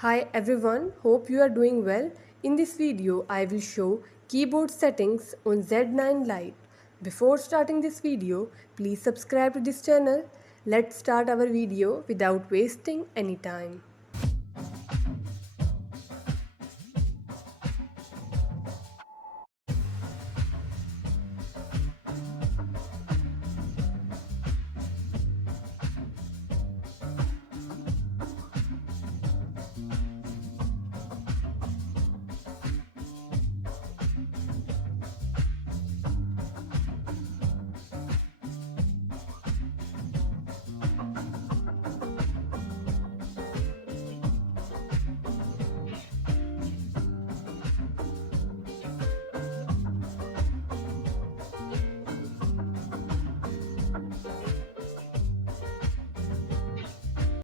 Hi everyone, hope you are doing well. In this video, I will show keyboard settings on Z9 Lite. Before starting this video, please subscribe to this channel. Let's start our video without wasting any time.